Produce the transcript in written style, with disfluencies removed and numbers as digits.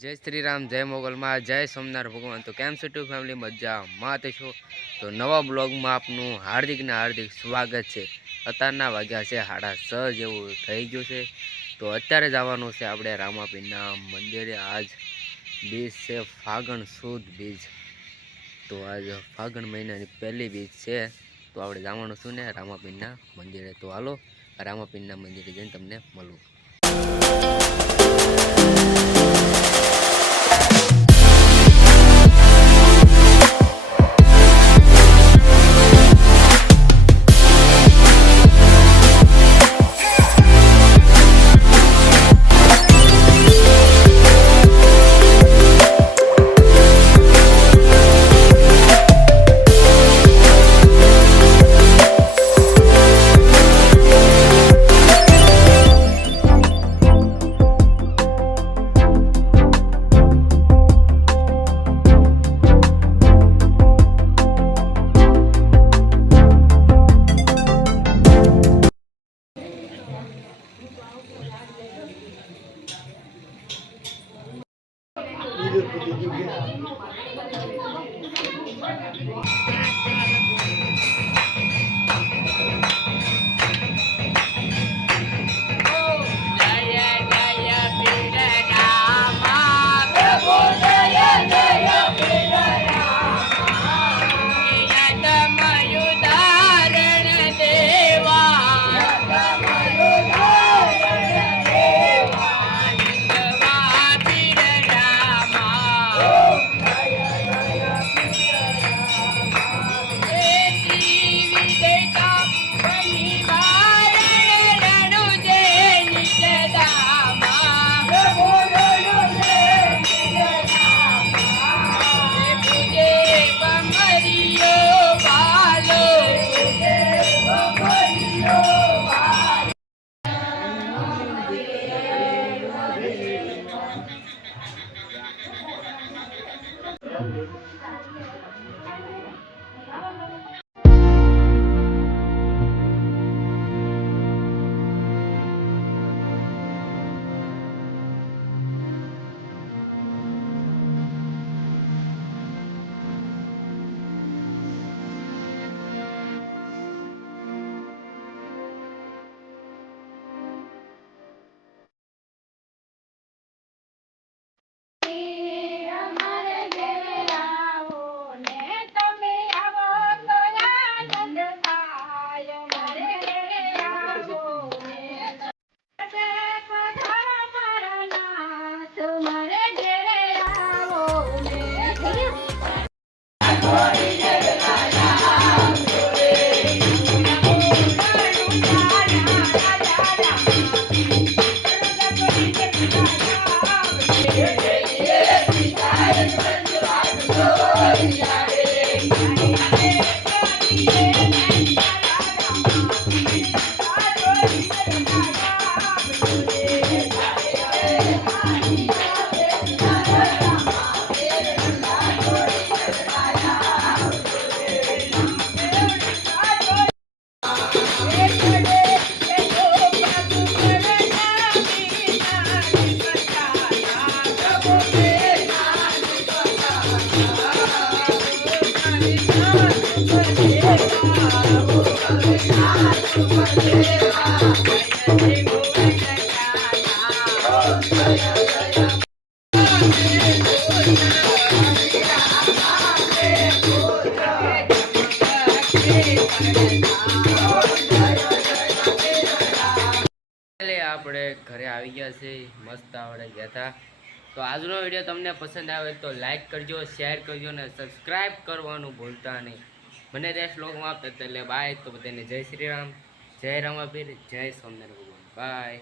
जय श्री राम, जय मोगल में, जय सोमनाथ भगवान। तो केम छो फैमिली मजा में छो। तो नवा ब्लॉग में आपनु हार्दिक ने हार्दिक स्वागत है। अतारना वाग्या से 6:30 जेवुं थई गयुं छे। तो अत्यारे जवानुं छे आपणे रामापीरना मंदिरे। आज बीज से फागण सुद बीज। तो आज फागण महीना पहली बीज है। तो आपणे जवानुं छुं ने रामापीरना मंदिरे। तो हालो रामापीरना मंदिरे जईने तमने मळुं। આપણે ઘરે આવી ગયા છે, મસ્ત આવડે ગયા હતા। તો આજનો વિડીયો તમને પસંદ આવે તો લાઈક કરજો, શેર કરજો અને સબસ્ક્રાઈબ કરવાનું ભૂલતા નહીં। મને દેશ લોકમાં આપતા એટલે બાય। તો બધાને જય શ્રી રામ, જય રામાપીર, જય સોમનાથ ભગવાન, બાય।